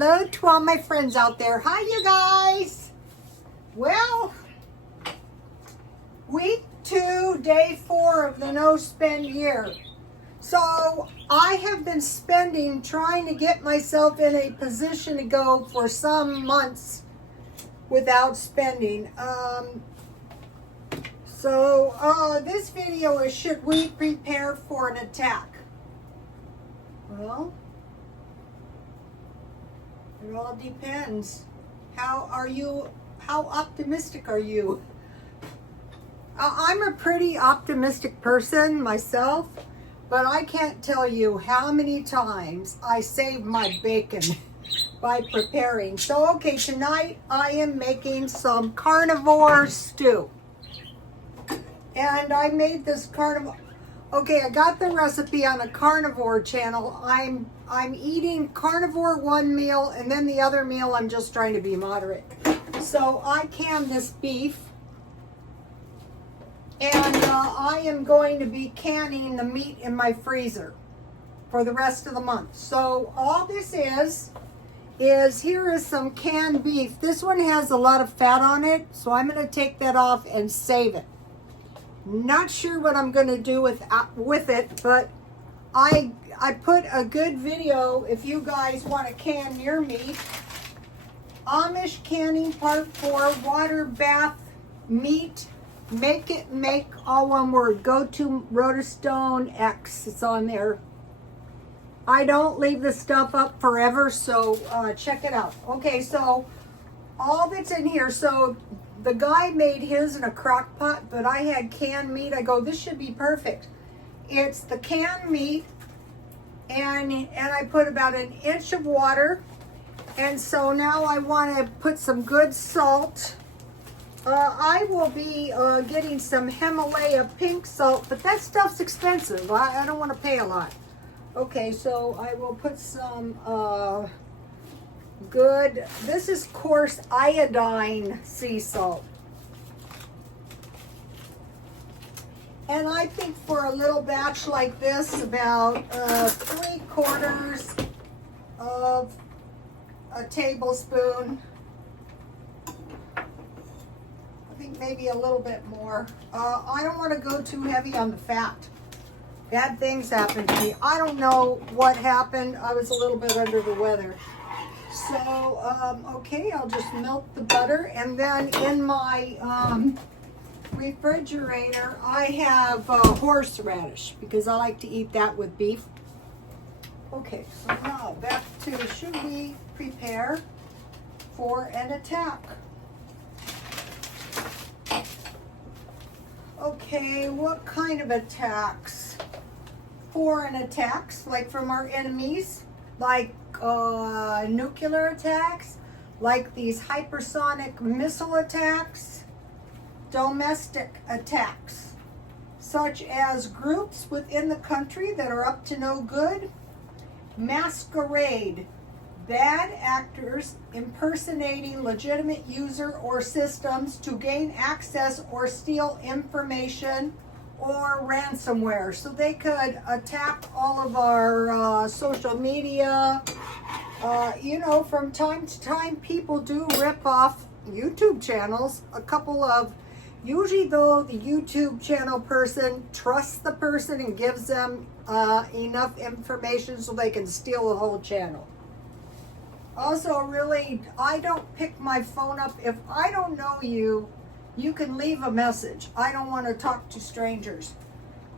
hello to all my friends out there. Hi, you guys. Well, week 2, day 4 of the no spend year. So I have been spending trying to get myself in a position to go for some months without spending. This video is, should we prepare for an attack? Well, it all depends. How optimistic are you? I'm a pretty optimistic person myself, but I can't tell you how many times I save my bacon by preparing. So, okay, tonight I am making some carnivore stew. And I made this carnivore. Okay, I got the recipe on the carnivore channel. I'm eating carnivore one meal, and then the other meal I'm just trying to be moderate. So I canned this beef, and I am going to be canning the meat in my freezer for the rest of the month. So all this is here is some canned beef. This one has a lot of fat on it, so I'm going to take that off and save it. Not sure what I'm going to do with it, but I put a good video if you guys want to can your meat. Amish canning part 4, water bath meat. Make all one word. Go to Rotostone X. It's on there. I don't leave the stuff up forever, so check it out. Okay, so all that's in here. So the guy made his in a crock pot, but I had canned meat. I go, this should be perfect. It's the canned meat, and I put about 1 inch of water. And so now I want to put some good salt. I will be getting some Himalaya pink salt, but that stuff's expensive. I don't want to pay a lot. Okay, so I will put some good, this is coarse iodine sea salt. And I think for a little batch like this, about 3/4 of a tablespoon. I think maybe a little bit more. I don't want to go too heavy on the fat. Bad things happen to me. I don't know what happened. I was a little bit under the weather. So, okay, I'll just melt the butter. And then in my refrigerator, I have horseradish because I like to eat that with beef. Okay, so now back to, should we prepare for an attack? Okay, what kind of attacks? Foreign attacks, like from our enemies, like nuclear attacks, like these hypersonic missile attacks, domestic attacks, such as groups within the country that are up to no good, masquerade, bad actors impersonating legitimate user or systems to gain access or steal information, or ransomware. So they could attack all of our social media. You know, from time to time, people do rip off YouTube channels. A couple of, usually though, the YouTube channel person trusts the person and gives them enough information so they can steal the whole channel. Also, really, I don't pick my phone up. If I don't know you, you can leave a message. I don't want to talk to strangers.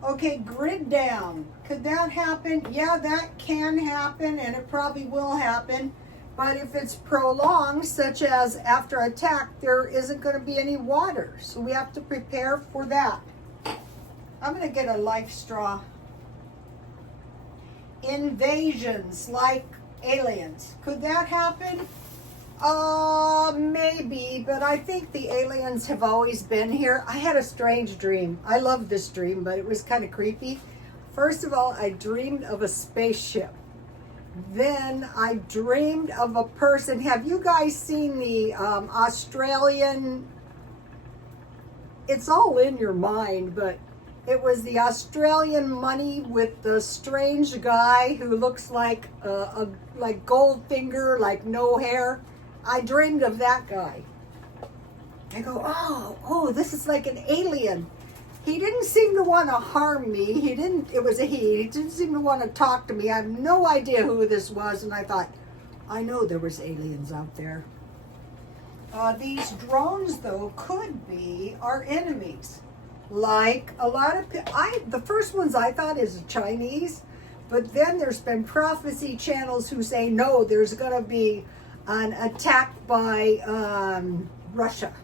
Okay, grid down. Could that happen? Yeah, that can happen, and it probably will happen. But if it's prolonged, such as after attack, there isn't going to be any water. So we have to prepare for that. I'm going to get a life straw. Invasions, like aliens. Could that happen? Maybe, but I think the aliens have always been here. I had a strange dream. I love this dream, but it was kind of creepy. First of all, I dreamed of a spaceship. Then I dreamed of a person. Have you guys seen the Australian? It's all in your mind, but It was the Australian money with the strange guy who looks like like Goldfinger, like no hair. I dreamed of that guy. I go, oh, this is like an alien. He didn't seem to want to harm me. It was a he. He didn't seem to want to talk to me. I have no idea who this was, and I thought, I know there was aliens out there. These drones, though, could be our enemies. Like a lot of the first ones I thought is Chinese, but then there's been prophecy channels who say no, there's going to be an attack by Russia,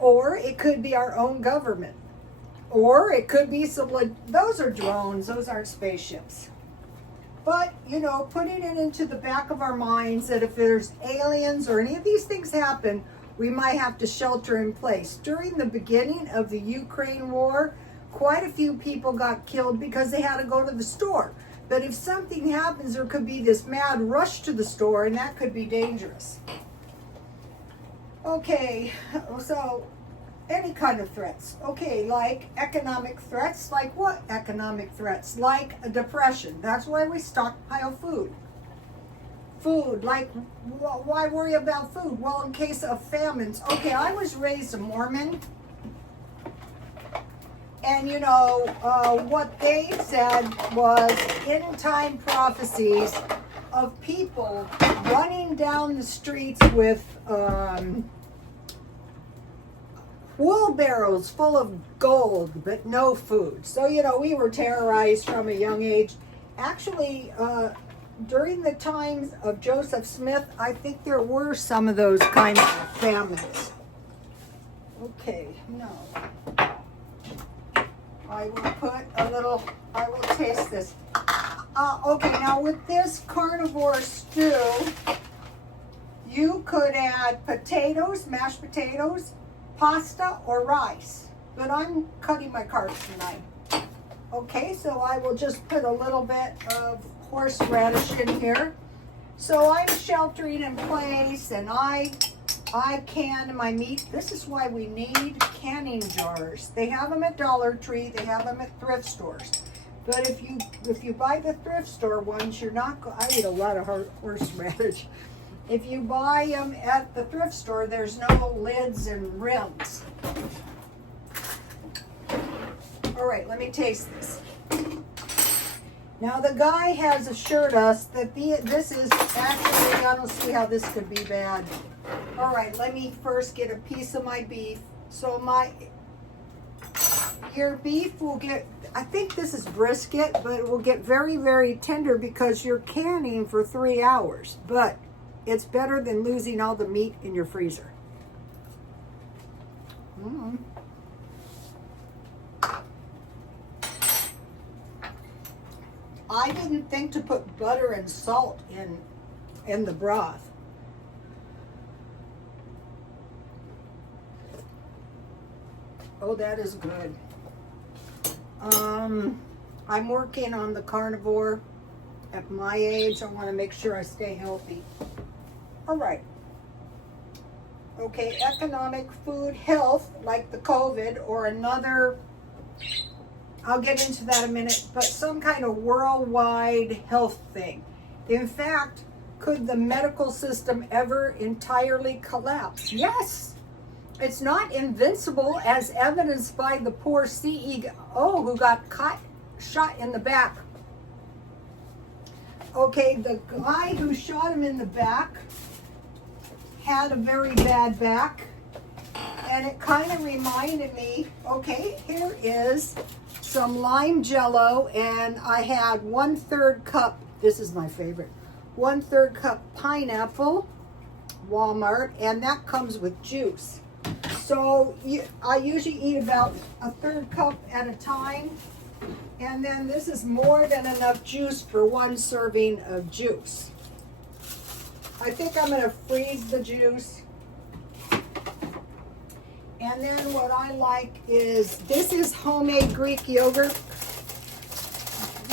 or it could be our own government, or it could be those are drones, those aren't spaceships. But, you know, putting it into the back of our minds that if there's aliens or any of these things happen, we might have to shelter in place. During the beginning of the Ukraine war, quite a few people got killed because they had to go to the store. But if something happens, there could be this mad rush to the store, and that could be dangerous. Okay, so any kind of threats. Okay, like economic threats. Like what economic threats? Like a depression. That's why we stockpile food. Food, like, why worry about food? Well, in case of famines. Okay, I was raised a Mormon, and you know, what they said was end-time prophecies of people running down the streets with wheelbarrows full of gold, but no food. So, you know, we were terrorized from a young age. Actually, during the times of Joseph Smith, I think there were some of those kinds of famines. Okay, no. I will taste this. Okay, now with this carnivore stew, you could add potatoes, mashed potatoes, pasta, or rice. But I'm cutting my carbs tonight. Okay, so I will just put a little bit of horseradish in here. So I'm sheltering in place, and I can my meat. This is why we need canning jars. They have them at Dollar Tree. They have them at thrift stores. But if you buy the thrift store ones, you're not. I eat a lot of horseradish. If you buy them at the thrift store, there's no lids and rims. All right, let me taste this. Now the guy has assured us that this is actually, I don't see how this could be bad. All right, let me first get a piece of my beef. So your beef will get, I think this is brisket, but it will get very, very tender because you're canning for 3 hours. But it's better than losing all the meat in your freezer. I didn't think to put butter and salt in the broth. Oh, that is good. I'm working on the carnivore. At my age, I want to make sure I stay healthy. All right. Okay, economic food, health, like the COVID, or another, I'll get into that in a minute, but some kind of worldwide health thing. In fact, could the medical system ever entirely collapse? Yes. It's not invincible, as evidenced by the poor CEO who got shot in the back. Okay, the guy who shot him in the back had a very bad back, and it kind of reminded me, okay, here is some lime jello, and I had 1/3 cup, this is my favorite, 1/3 cup pineapple, Walmart, and that comes with juice. So I usually eat about 1/3 cup at a time, and then this is more than enough juice for 1 serving of juice. I think I'm going to freeze the juice. And then what I like is, this is homemade Greek yogurt.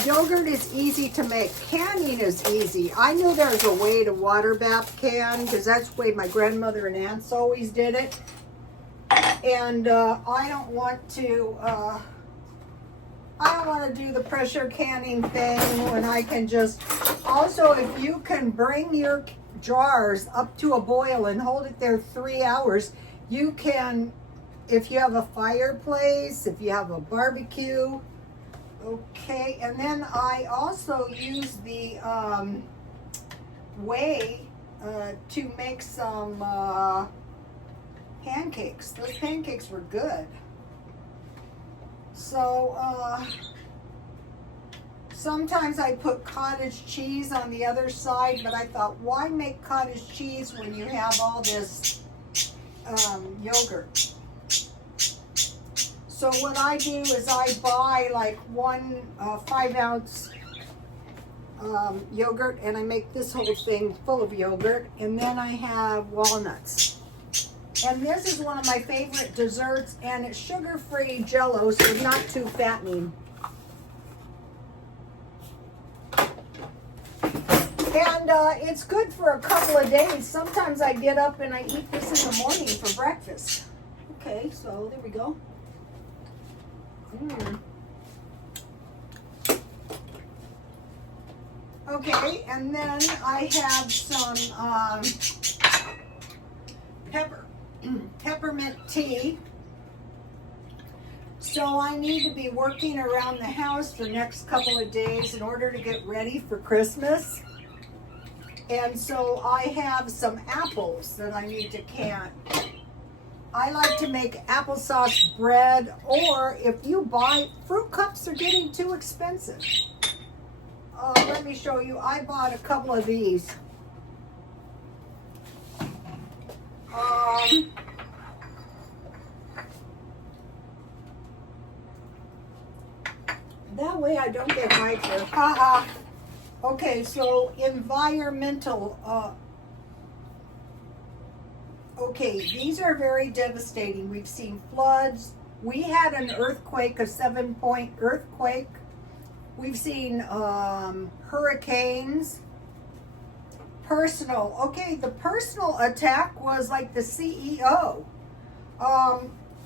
Yogurt is easy to make. Canning is easy. I knew there's a way to water bath can, because that's the way my grandmother and aunts always did it. And I don't want to do the pressure canning thing when I can just, also if you can bring your jars up to a boil and hold it there 3 hours, you can, if you have a fireplace, if you have a barbecue. Okay, and then I also use the whey to make some pancakes. Those pancakes were good. So sometimes I put cottage cheese on the other side, but I thought, why make cottage cheese when you have all this yogurt? So what I do is I buy like one 5-ounce yogurt, and I make this whole thing full of yogurt, and then I have walnuts. And this is one of my favorite desserts, and it's sugar-free Jell-O, so not too fattening. And it's good for a couple of days. Sometimes I get up and I eat this in the morning for breakfast. Okay, so there we go. Okay, and then I have some peppermint tea. So I need to be working around the house for the next couple of days in order to get ready for Christmas. And so I have some apples that I need to can. I like to make applesauce bread, or if you buy, fruit cups are getting too expensive. Let me show you. I bought a couple of these. That way I don't get hyper. Haha. Okay, so environmental. Okay, these are very devastating. We've seen floods. We had an earthquake, a 7-point earthquake. We've seen hurricanes. Personal. Okay, the personal attack was like the CEO.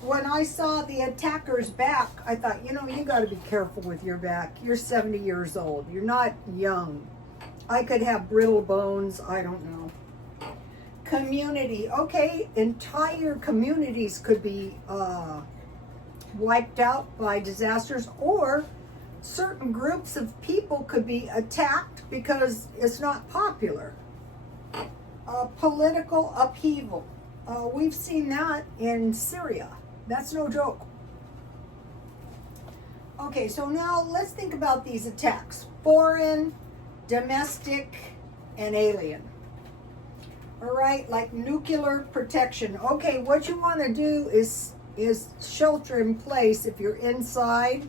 When I saw the attacker's back, I thought, you know, you got to be careful with your back. You're 70 years old. You're not young. I could have brittle bones. I don't know. Community. Okay, entire communities could be wiped out by disasters, or certain groups of people could be attacked because it's not popular. Political upheaval. We've seen that in Syria. That's no joke. Okay, so now let's think about these attacks. Foreign, domestic, and alien. All right, like nuclear protection. Okay, what you want to do is shelter in place if you're inside,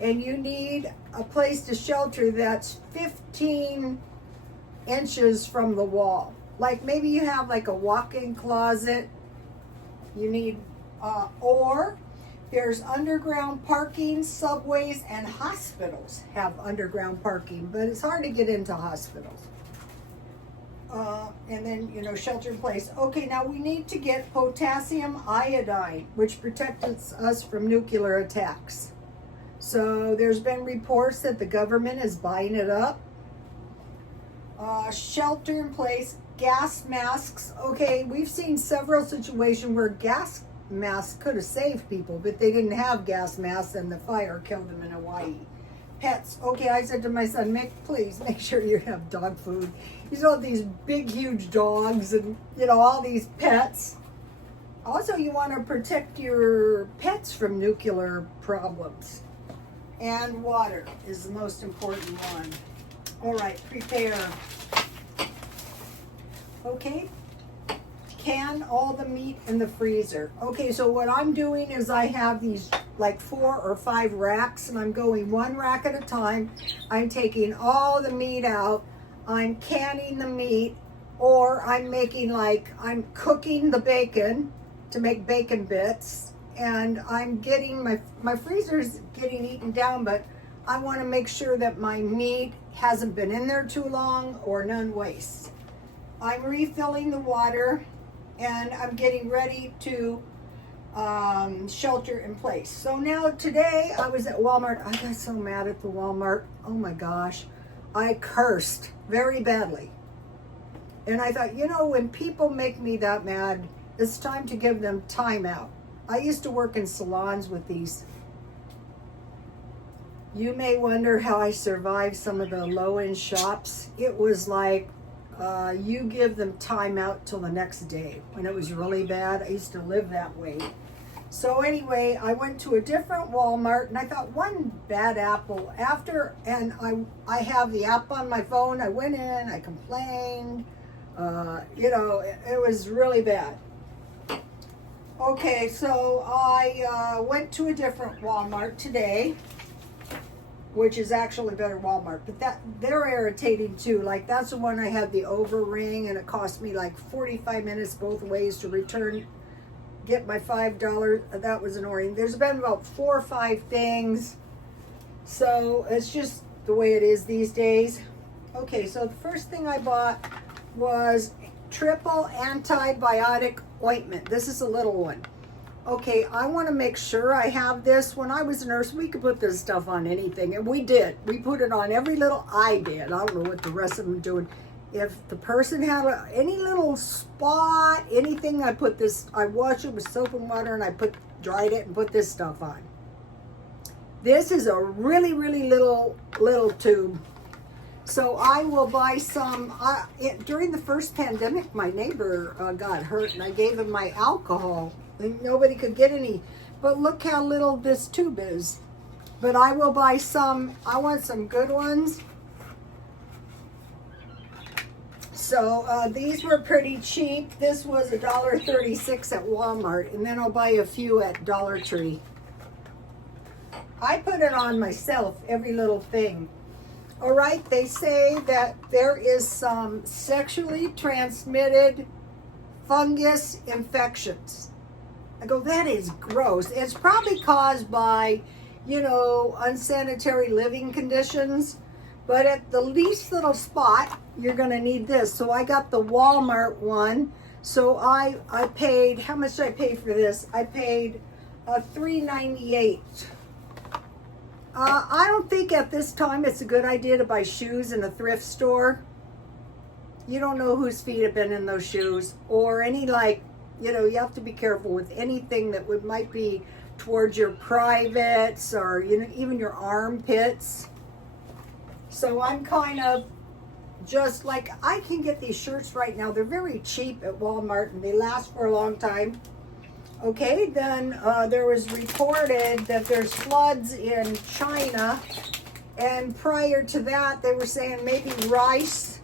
and you need a place to shelter that's 15 inches from the wall. Like maybe you have like a walk-in closet. You need, or there's underground parking. Subways and hospitals have underground parking, but it's hard to get into hospitals. And then, you know, shelter in place. Okay, now we need to get potassium iodine, which protects us from nuclear attacks. So there's been reports that the government is buying it up. Shelter in place, gas masks. Okay, we've seen several situations where gas masks could have saved people, but they didn't have gas masks and the fire killed them in Hawaii. Pets. Okay, I said to my son, please make sure you have dog food. You saw these big, huge dogs and, you know, all these pets. Also, you want to protect your pets from nuclear problems. And water is the most important one. All right, prepare. Okay, can all the meat in the freezer. Okay, so what I'm doing is I have these like 4 or 5 racks, and I'm going one rack at a time. I'm taking all the meat out. I'm canning the meat, or I'm making I'm cooking the bacon to make bacon bits, and I'm getting my freezer's getting eaten down, but I want to make sure that my meat hasn't been in there too long or none wastes. I'm refilling the water, and I'm getting ready to shelter in place. So now today I was at Walmart. I got so mad at the Walmart. Oh my gosh. I cursed very badly. And I thought, you know, when people make me that mad, it's time to give them time out. I used to work in salons with these. You may wonder how I survived some of the low-end shops. It was like you give them time out till the next day. When it was really bad, I used to live that way. So anyway, I went to a different Walmart, and I thought, one bad apple after, and I have the app on my phone. I went in, I complained. You know, it was really bad. Okay, so I went to a different Walmart today, which is actually a better Walmart, but they're irritating too. Like, that's the one I had the over-ring, and it cost me like 45 minutes both ways to return, get my $5. That was annoying. There's been about 4 or 5 things, so it's just the way it is these days. Okay, so the first thing I bought was triple antibiotic ointment. This is a little one. Okay, I want to make sure I have this. When I was a nurse, we could put this stuff on anything, and we did. We put it on every little, I did. I don't know what the rest of them doing. If the person had any little spot, anything, I put this, I wash it with soap and water, and I dried it and put this stuff on. This is a really, really little tube. So I will buy some. During the first pandemic, my neighbor got hurt, and I gave him my alcohol. And nobody could get any. But look how little this tube is. But I will buy some. I want some good ones. So these were pretty cheap. This was $1.36 at Walmart, and then I'll buy a few at Dollar Tree. I put it on myself, every little thing. All right, they say that there is some sexually transmitted fungus infections. I go, that is gross. It's probably caused by, you know, unsanitary living conditions. But at the least little spot, you're going to need this. So I got the Walmart one. So I paid, how much did I pay for this? I paid $3.98. I don't think at this time it's a good idea to buy shoes in a thrift store. You don't know whose feet have been in those shoes, or any, like, you know, you have to be careful with anything that might be towards your privates, or, you know, even your armpits. So I'm kind of just like, I can get these shirts right now. They're very cheap at Walmart, and they last for a long time. Okay, then there was reported that there's floods in China, and prior to that, they were saying maybe rice.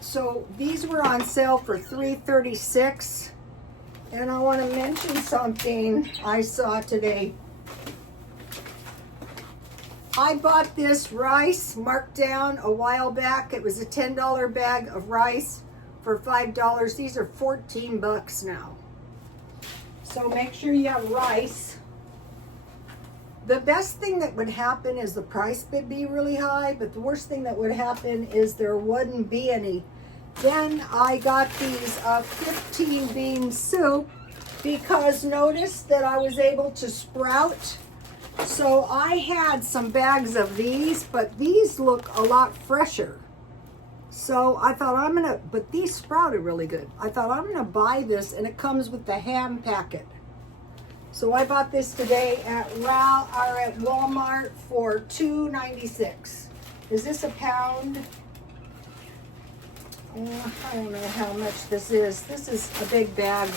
So these were on sale for $3.36, and I want to mention something I saw today. I bought this rice marked down a while back. It was a $10 bag of rice for $5. These are 14 bucks now. So make sure you have rice. The best thing that would happen is the price would be really high, but the worst thing that would happen is there wouldn't be any. Then I got these 15 bean soup, because notice that I was able to sprout. So I had some bags of these, but these look a lot fresher. So I thought but these sprouted really good. I thought I'm gonna buy this, and it comes with the ham packet. So I bought this today at Walmart for $2.96. Is this a pound? Oh, I don't know how much this is. This is a big bag.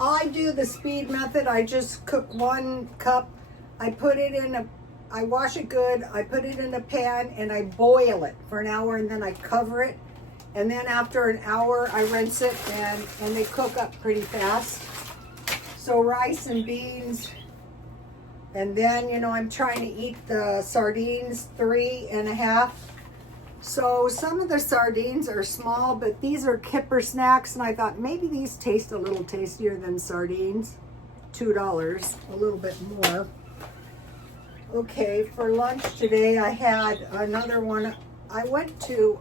I do the speed method. I just cook 1 cup. I put it in I wash it good, I put it in a pan, and I boil it for an hour, and then I cover it. And then after an hour, I rinse it, and they cook up pretty fast. So rice and beans. And then, you know, I'm trying to eat the sardines, 3.5. So some of the sardines are small, but these are kipper snacks, and I thought maybe these taste a little tastier than sardines. $2, a little bit more. Okay, for lunch today I had another one I went to,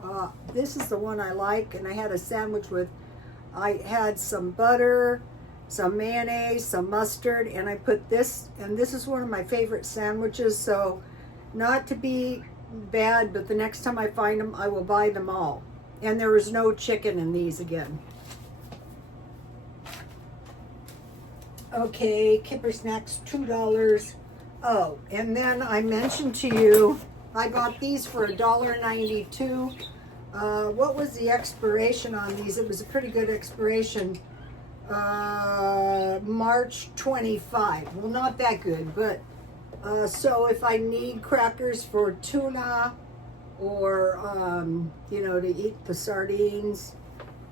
this is the one I like, and I had a sandwich with, I had some butter, some mayonnaise, some mustard, and I put this, and this is one of my favorite sandwiches, so not to be bad, but the next time I find them, I will buy them all. And there is no chicken in these again. Okay, Kipper Snacks, $2. Oh, and then I mentioned to you, I got these for $1.92. What was the expiration on these? It was a pretty good expiration. March 25. Well, not that good, but so if I need crackers for tuna or, you know, to eat the sardines,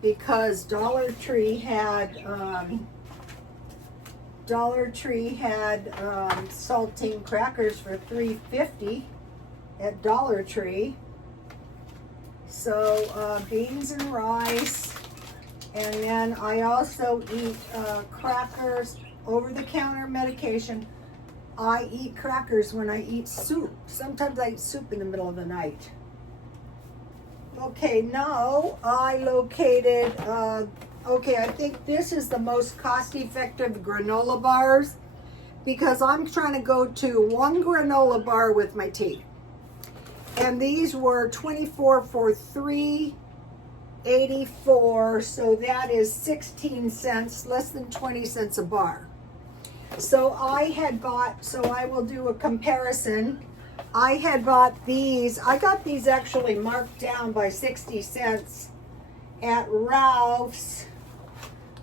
because Dollar Tree had saltine crackers for $3.50 at Dollar Tree. So beans and rice, and then I also eat crackers, over-the-counter medication. I eat crackers when I eat soup. Sometimes I eat soup in the middle of the night. Okay, now I located, okay, I think this is the most cost-effective granola bars, because I'm trying to go to one granola bar with my tea. And these were 24 for $3.84, so that is 16 cents, less than 20 cents a bar. So I had bought, so I will do a comparison. I had bought these, I got these actually marked down by 60 cents at Ralph's,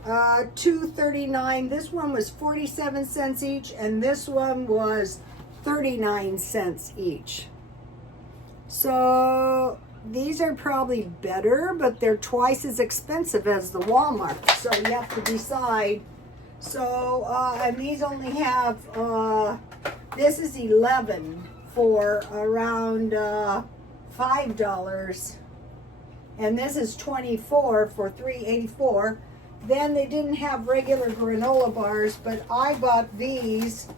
$2.39. This one was 47 cents each, and this one was 39 cents each. So these are probably better, but they're twice as expensive as the Walmart. So you have to decide. So, and these only have, this is 11 for around $5. And this is 24 for $3.84. Then they didn't have regular granola bars, but I bought these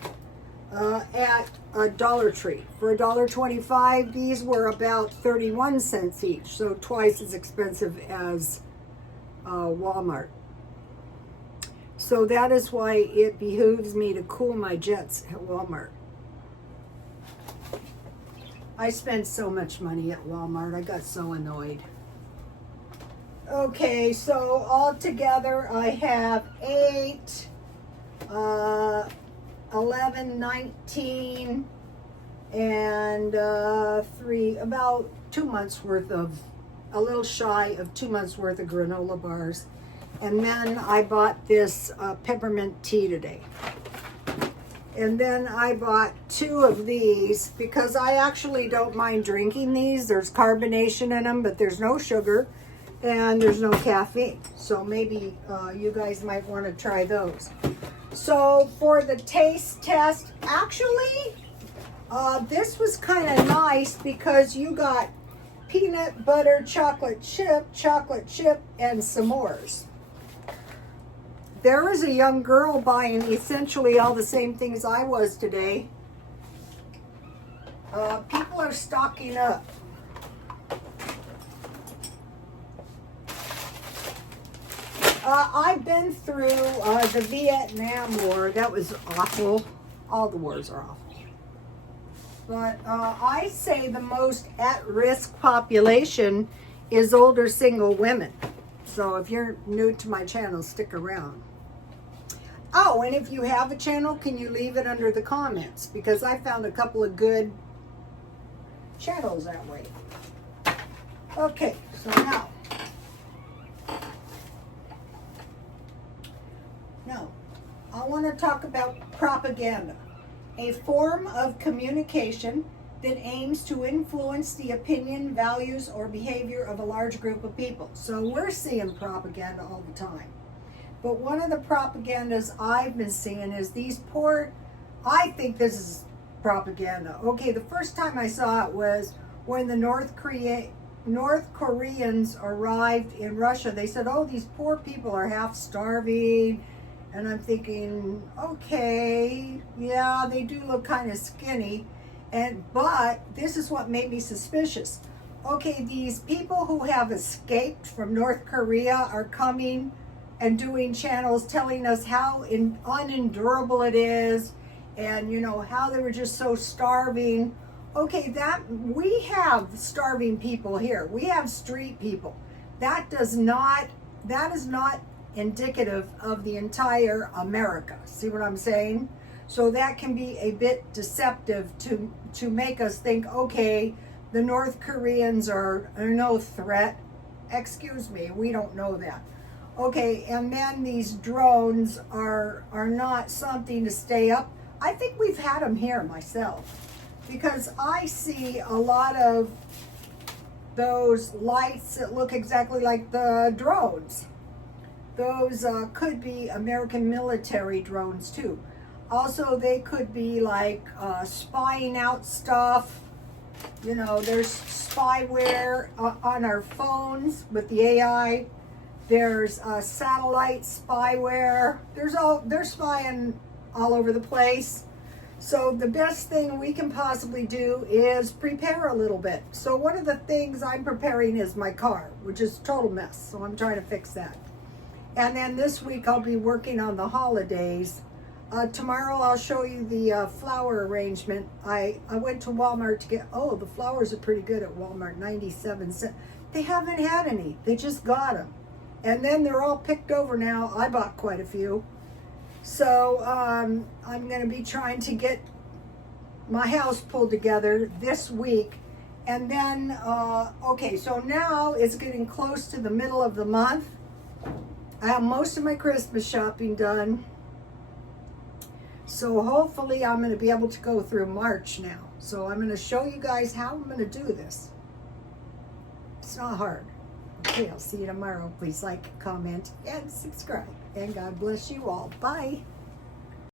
at a Dollar Tree for $1.25. These were about 31 cents each, so twice as expensive as Walmart. So that is why it behooves me to cool my jets at Walmart. I spend so much money at Walmart. I got so annoyed. Okay, so all together I have 8, 11, 19, and 3, about 2 months worth of, a little shy of 2 months worth of granola bars. And then I bought this peppermint tea today. And then I bought 2 of these because I actually don't mind drinking these. There's carbonation in them, but there's no sugar and there's no caffeine. So maybe you guys might want to try those. So for the taste test, actually, this was kind of nice because you got peanut butter chocolate chip, and s'mores. There was a young girl buying essentially all the same things I was today. People are stocking up. I've been through the Vietnam War. That was awful. All the wars are awful. But I say the most at-risk population is older single women. So if you're new to my channel, stick around. Oh, and if you have a channel, can you leave it under the comments? Because I found a couple of good channels that way. Okay, so now I want to talk about propaganda, a form of communication that aims to influence the opinion, values, or behavior of a large group of people. So we're seeing propaganda all the time. But one of the propagandas I've been seeing is these poor, I think this is propaganda. Okay, the first time I saw it was when the North Koreans arrived in Russia. They said, oh, these poor people are half starving. And I'm thinking, okay, yeah, they do look kind of skinny. But this is what made me suspicious. Okay, these people who have escaped from North Korea are coming and doing channels telling us how unendurable it is, and you know how they were just so starving. Okay, that we have starving people here. We have street people. That is not indicative of the entire America. See what I'm saying? So that can be a bit deceptive to make us think, okay, the North Koreans are no threat. Excuse me, we don't know that. Okay, and then these drones are not something to stay up. I think we've had them here myself, because I see a lot of those lights that look exactly like the drones. Those could be American military drones too. Also, they could be like spying out stuff. You know, there's spyware on our phones with the AI. There's satellite spyware. They're spying all over the place. So the best thing we can possibly do is prepare a little bit. So one of the things I'm preparing is my car, which is a total mess. So I'm trying to fix that. And then this week I'll be working on the holidays. Tomorrow I'll show you the flower arrangement. I went to Walmart to get, the flowers are pretty good at Walmart, 97 cents. They haven't had any. They just got them. And then they're all picked over now. I bought quite a few. So I'm going to be trying to get my house pulled together this week. And then, okay, so now it's getting close to the middle of the month. I have most of my Christmas shopping done. So hopefully I'm going to be able to go through March now. So I'm going to show you guys how I'm going to do this. It's not hard. Okay, I'll see you tomorrow. Please like, comment, and subscribe. And God bless you all. Bye.